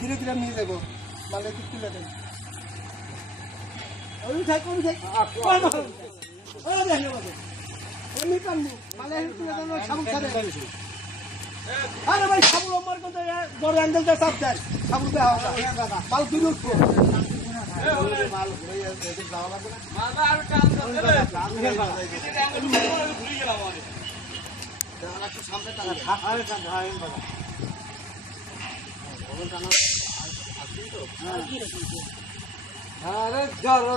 ধীরে ধীরে নিয়ে যাবো মালে তুলে দেন আরে ভাই সাবুল আমার কথা বড় অ্যাঙ্গেলটা চাপ দেয় সাবুল দেওয়া মাল দূরে উঠবো আরে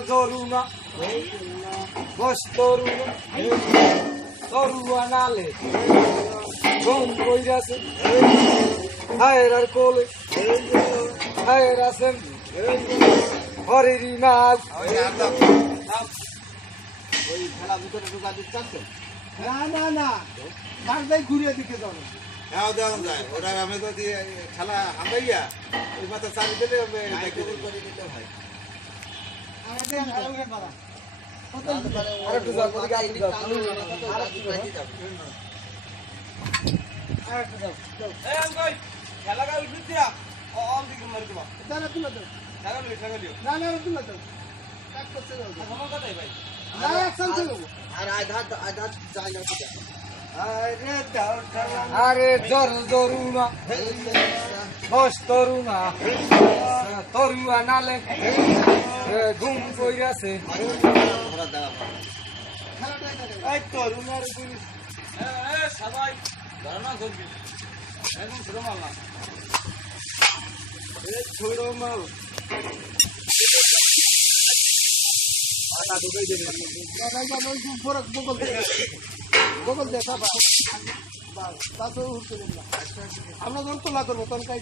জরুনা বস তরুনা তরুয়া নালে গম কইরাছে হায়ের আর কোলে হায়ের আছেন হরেরি নাগ ওই খেলা ভিতরে ঢোকা দিতে চাচ্ছেন না না না কাজটাই ঘুরিয়ে দিকে যাবো হ্যাঁ দেওয়া যায় ওটা আমি তো দিয়ে খেলা হামাইয়া ওই মাথা চাবি দিলে করে দিতে হয় আরে জরুনা বস তরুনা তরুয়া নালে ঘুম কইরাছে এই তরুণার সবাই ধারণা করবি এখন ছোট মাল না ছোট মাল আমরা যখন তোলা করবো তখন কাজ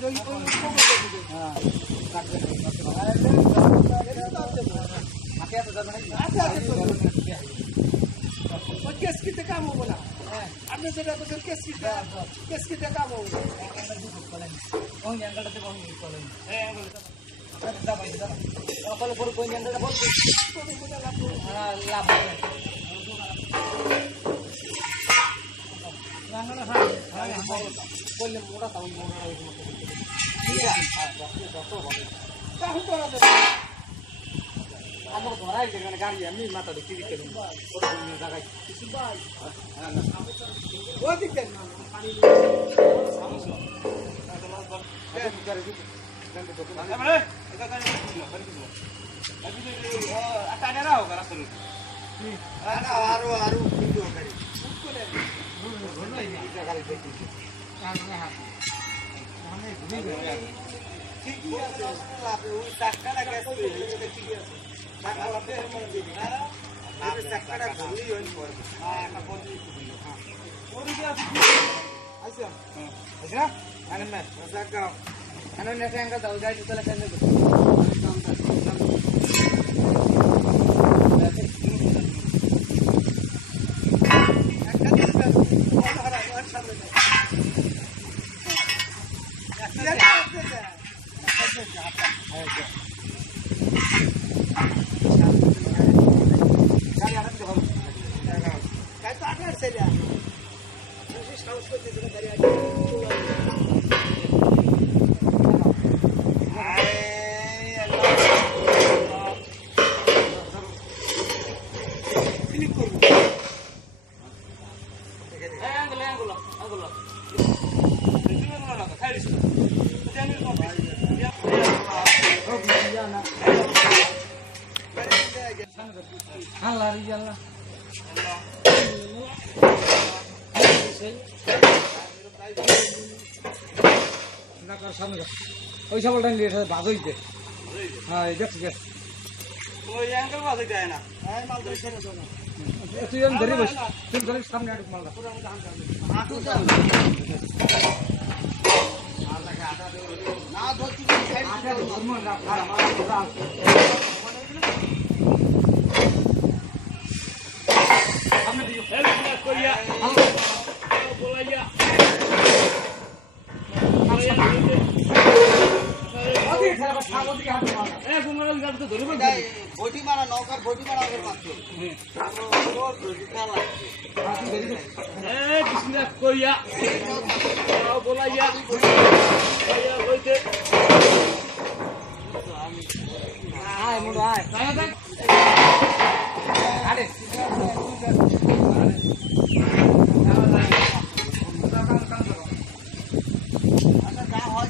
কেসকিতে কাম হবো না আপনি যেটা বলছেন কেসকিতে কাম হবো আমার ধরাই যেখানে গাড়ি আমি মাথা ঢুকি দিতে জায়গায় ওই দিকে আরো আরো কিন্তু ঠিকই আছে ওই টাকাটা গেছে ঠিকই আছে টাকা লাগবে আপনি টাকাটা ভুলই হইনি পড়বে একটা বলি আচ্ছা আচ্ছা আনে মে রাজা আনে নেটে আঙ্কা দাও যাই চলে কেন আল্লাহ রিয়াল্লাহ সামনে ওই সবলটা নিয়ে ভাজ হইতে হ্যাঁ দেখছি দেখ ওই অ্যাঙ্গেল বাজে যায় না তুই আমি ধরে বস তুই ধরে সামনে আটক মালটা না ধরছি সামনে সাগরদিকে হাত মারা এ গুমরা গাছ তো ধরে এটা বটি মারা নৌকার বটি মারা ওদের মাত্র ওর বটি না লাগছে এ বিসমিল্লাহ কইয়া আও বলাইয়া কইয়া কইতে আয় মুড় আয় আরে যা হয়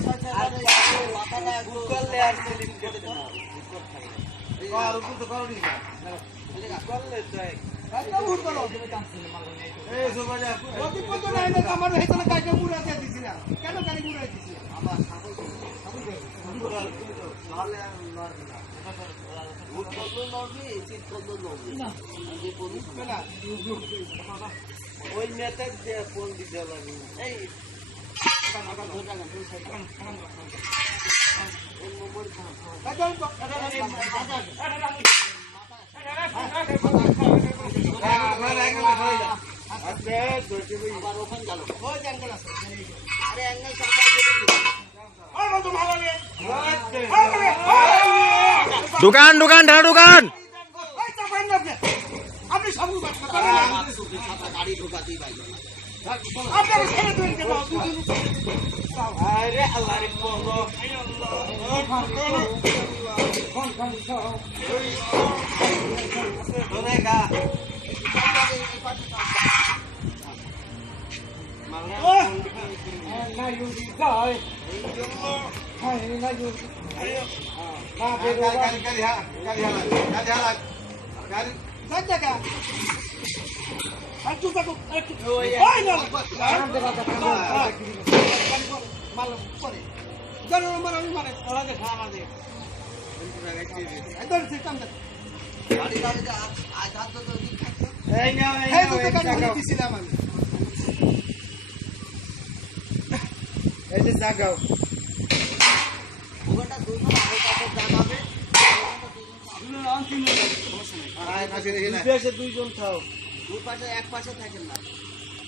মাথাটা গুগল লেয়ার সিলিং কেটে দাও কর উপর তো করনি করলে যাই একটা উঠ করো এই সুবাজা অতি পর্যন্ত নাই না আমার হেতলে কাকে মুড়া দিয়ে দিছিলা কেন গাড়ি মুড়া দিছিলা আমার সাবল তাহলে উঠ করলো নবি চিত করলো নবি যে পুলিশ না ওই নেতা যে ফোন দিতে লাগে এই আবার ওখানে গেল ওই অ্যাঙ্গেল আছে আরে অ্যাঙ্গেল দোকান দোকান ঢালা দোকান আপনি সব গাড়ি ঢোকাতেই পাইল না আপনারা ছেড়ে দিন কেন আরে আল্লাহ রে বলো ধরেগা না ইউজি যায় হ্যাঁ না ইউজি না বেরো গাড়ি জায়গা আর চুপ থাকো একটু ওই ওই না আরাম দে বাবা মাল পরে জানো মার আমি মারে ওরা যে খাওয়া দে একদম সিস্টেম দে গাড়ি গাড়ি আজ হাত তো দিন খাচ্ছে এই নাও এই তো গাড়ি দিছিলাম আমি এই যে জাগাও ওখানটা দুজন আগে কাছে জানাবে বিদেশে দুইজন খাও দুই পাশে এক পাশে থাকেন না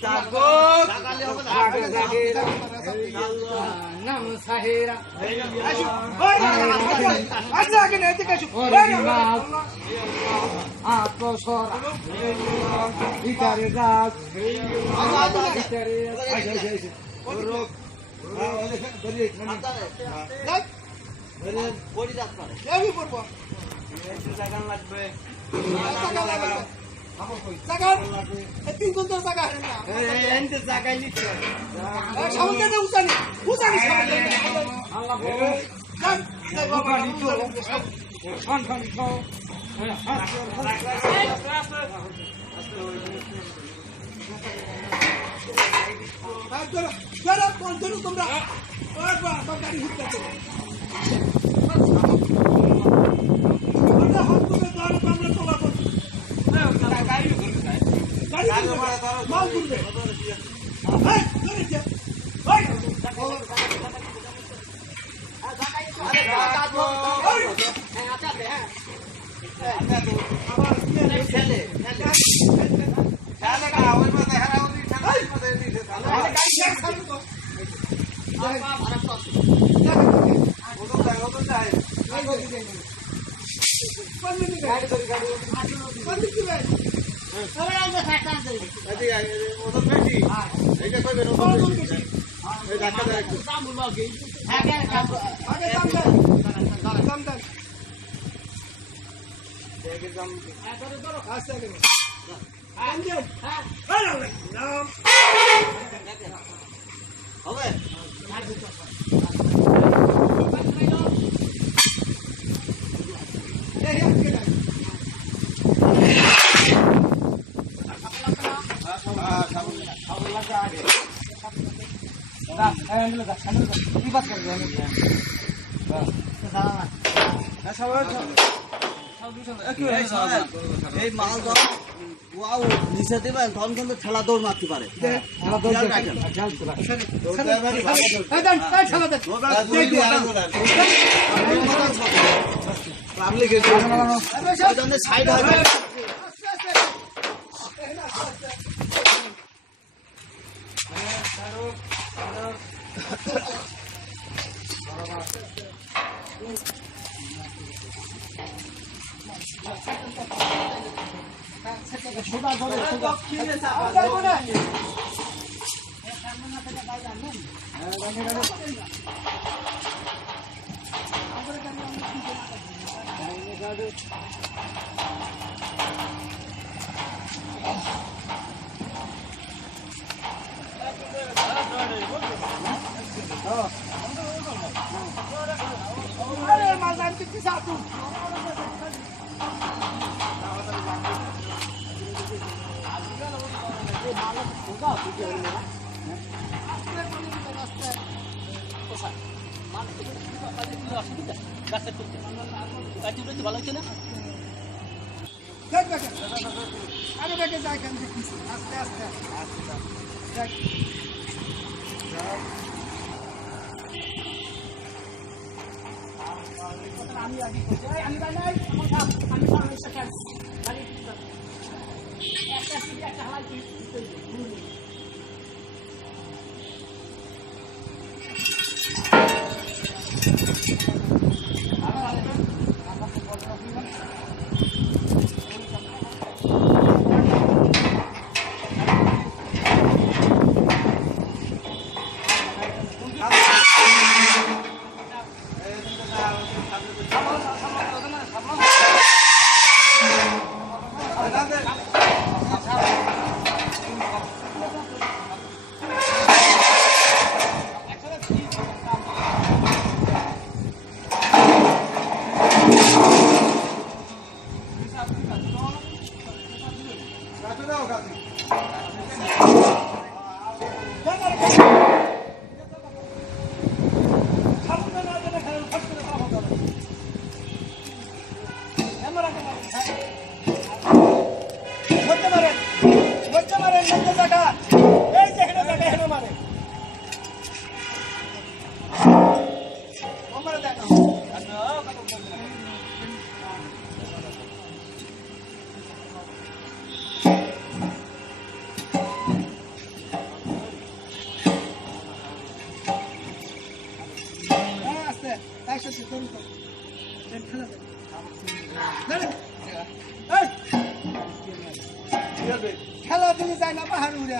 জাগো জাগালে হবে না নাম সাহেরা আচ্ছা আগে না এদিকে আসো আত্মসরা ভিতরে রাজ ভিতরে বড়ি যাত পারে আমি পড়বো জাগান লাগবে জায়গা তিনজন তো জায়গা হয় না এনতে জাগাই নিচ্ছে সামনে দে উঠানি উঠানি সামনে আল্লাহ যান যাই বাবা খান খান খাও আর ধরো ধরো কোন ধরো তোমরা ওর বাবা গাড়ি হিট করতে ওটা হাত করে ধরো আমরা তোলা করছি গাড়ি মাল করবে এই ধরে যা ওই হবে এই মাল ধর ওয়াও নিচে দেবেন তখন কিন্তু ঠেলা দৌড় মারতে পারে সাইড হবে সোজা ধরে সোজা দক্ষিণে আর যাইবো না আরে মাজার কি সাথু দেখ বেটা আরে বেটা যাই কেন দেখিস আস্তে আস্তে দেখ আমি আগে আমি বানাই আমি সামনে সেখানে গাড়ি একটা সিটি একটা হালাই খেলা তুমি যাই না পাহাড় উড়ে